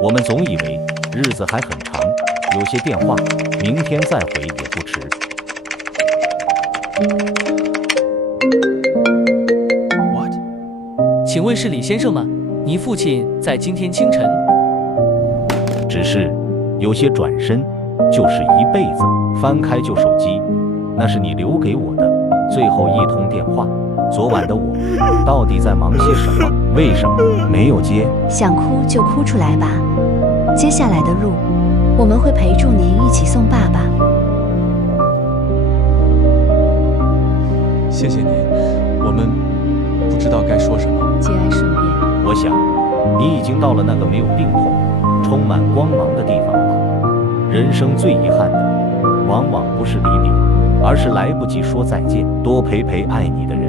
我们总以为日子还很长，有些电话明天再回也不迟。What？ 请问是李先生吗？您父亲在今天清晨。只是有些转身就是一辈子。翻开旧手机，那是你留给我的最后一通电话。昨晚的我到底在忙些什么？为什么没有接？想哭就哭出来吧。接下来的路，我们会陪住您一起送爸爸。谢谢您，我们不知道该说什么。节哀顺变。我想，你已经到了那个没有病痛、充满光芒的地方了吧？人生最遗憾的，往往不是离别，而是来不及说再见。多陪陪爱你的人。